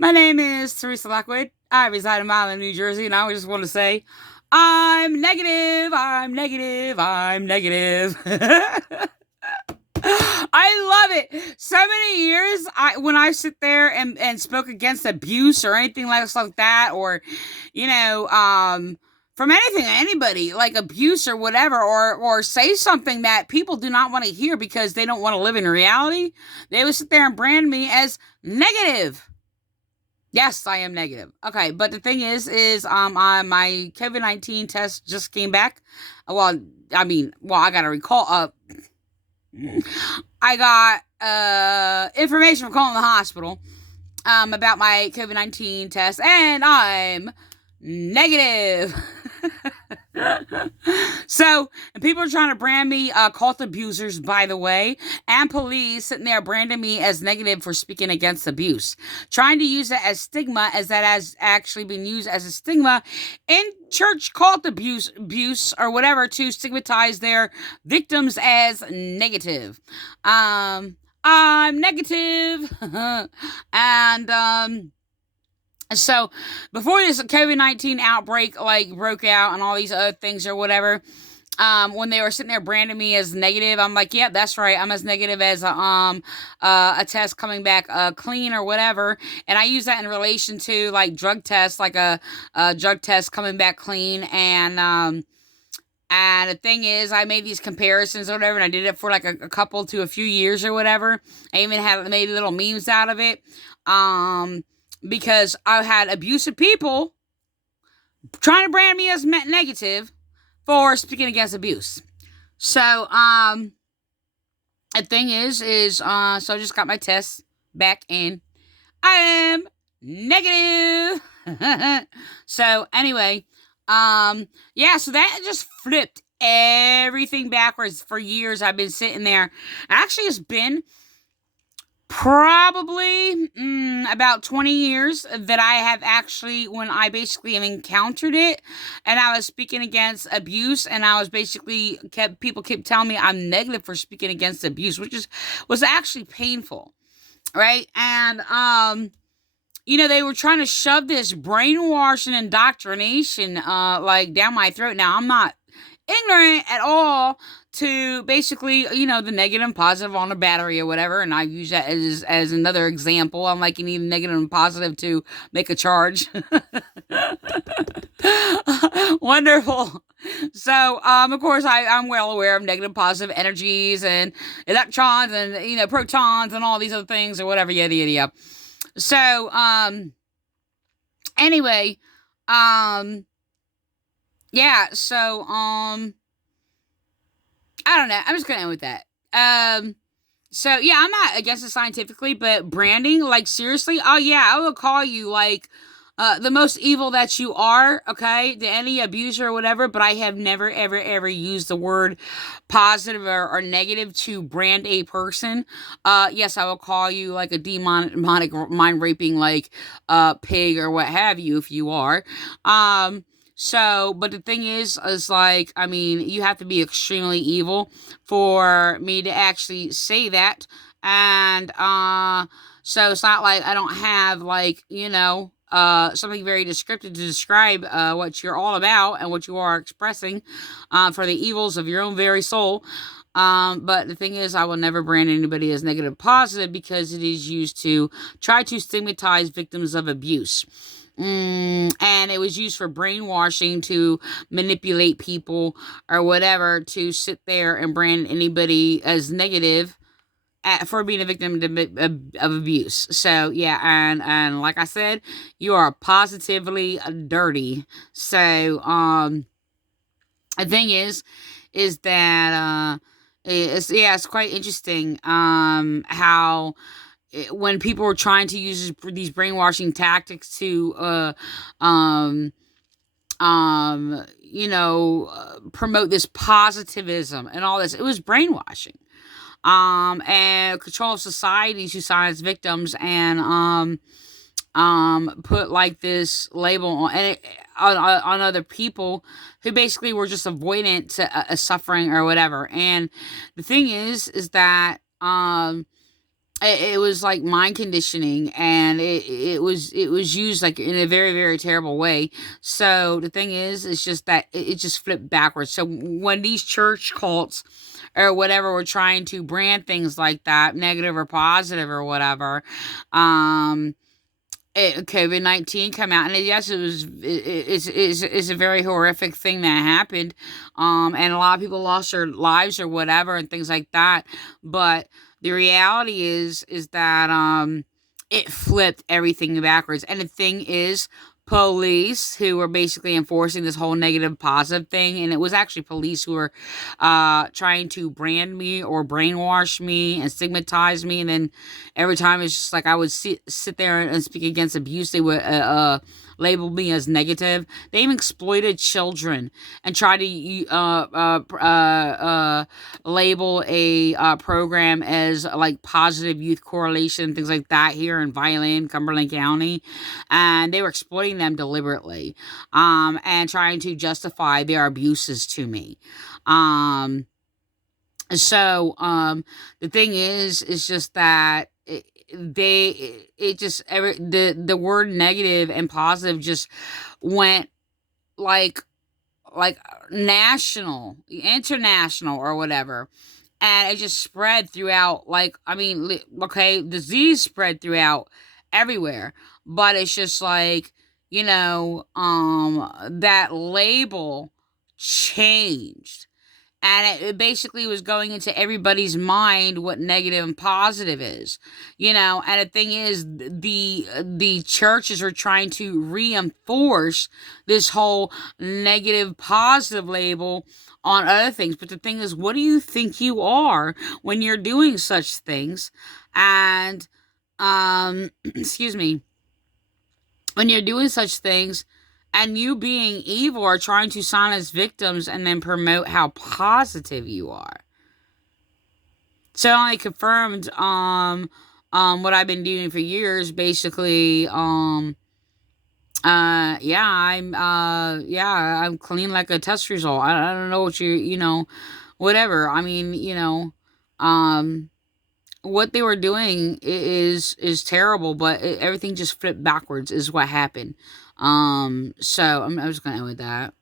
My name is Teresa Lockwood. I reside in Milan, New Jersey, and I just want to say, I'm negative, I'm negative, I'm negative. I love it. So many years, when I sit there and spoke against abuse or anything like that, or you know, from anything, anybody like abuse or whatever, or say something that people do not want to hear because they don't want to live in reality, they would sit there and brand me as negative. Yes, I am negative. Okay, but the thing is my COVID-19 test just came back. I got to recall. I got information from calling the hospital about my COVID-19 test, and I'm negative. So, and people are trying to brand me cult abusers, by the way, and police sitting there branding me as negative for speaking against abuse, trying to use it as stigma, as that has actually been used as a stigma in church cult abuse or whatever, to stigmatize their victims as negative. I'm negative, and so before this COVID-19 outbreak like broke out and all these other things or whatever, when they were sitting there branding me as negative, I'm like, yeah, that's right. I'm as negative as a test coming back clean or whatever. And I use that in relation to like drug tests, like a drug test coming back clean. And the thing is, I made these comparisons or whatever, and I did it for like a couple to a few years or whatever. I even had made little memes out of it. Because I had abusive people trying to brand me as negative for speaking against abuse. So, the thing so I just got my test back in. I am negative. So, anyway, yeah, so that just flipped everything backwards. For years I've been sitting there. Actually, it's been probably about 20 years that I have actually, when I basically have encountered it, and I was speaking against abuse, and I was basically people kept telling me I'm negative for speaking against abuse, which was actually painful, right? And they were trying to shove this brainwashing indoctrination like down my throat. Now, I'm not ignorant at all to basically, the negative and positive on a battery or whatever, and I use that as another example. I'm like, you need a negative and positive to make a charge. Wonderful. So, of course, I'm well aware of negative, positive energies and electrons and, protons and all these other things or whatever, yada, yada, yada. So, anyway, yeah, so, I don't know. I'm just gonna end with that. So yeah, I'm not against it scientifically, but branding, like seriously, oh yeah, I will call you like the most evil that you are, okay, to any abuser or whatever, but I have never, ever, ever used the word positive or negative to brand a person. Yes, I will call you like a demonic, mind raping, like pig or what have you, if you are. So, but the thing is like, I mean, you have to be extremely evil for me to actually say that. And, so it's not like I don't have like, something very descriptive to describe, what you're all about and what you are expressing, for the evils of your own very soul. But the thing is, I will never brand anybody as negative positive because it is used to try to stigmatize victims of abuse. And it was used for brainwashing to manipulate people or whatever, to sit there and brand anybody as negative for being a victim of abuse. So yeah, and like I said, you are positively dirty. So the thing is that it's quite interesting how when people were trying to use these brainwashing tactics to promote this positivism and all this, it was brainwashing, and control of society to silence victims, and put like this label on other people who basically were just avoidant to suffering or whatever. And the thing is that it was like mind conditioning, and it was used like in a very, very terrible way. So the thing is, it's just that it just flipped backwards. So when these church cults or whatever were trying to brand things like that, negative or positive or whatever, um COVID-19 come out, and yes, it's a very horrific thing that happened, and a lot of people lost their lives or whatever and things like that. But the reality is that it flipped everything backwards. And the thing is, police who were basically enforcing this whole negative positive thing, and it was actually police who were trying to brand me or brainwash me and stigmatize me. And then every time it's just like I would sit there and speak against abuse, they would label me as negative. They even exploited children and tried to label a program as like positive youth correlation, things like that here in Violin, Cumberland County. And they were exploiting them deliberately, and trying to justify their abuses to me. Um, so the thing is just that it just the word negative and positive just went like like national, international, or whatever. And it just spread throughout, like, I mean, okay, disease spread throughout everywhere, but it's just like, that label changed, and it basically was going into everybody's mind what negative and positive is. And the thing is, the churches are trying to reinforce this whole negative positive label on other things. But the thing is, what do you think you are when you're doing such things? And excuse me, when you're doing such things, and you being evil are trying to silence victims and then promote how positive you are. So I confirmed what I've been doing for years, basically. Yeah, I'm clean like a test result. I don't know what whatever. I mean, um what they were doing is terrible, but everything just flipped backwards is what happened. So I'm just gonna end with that.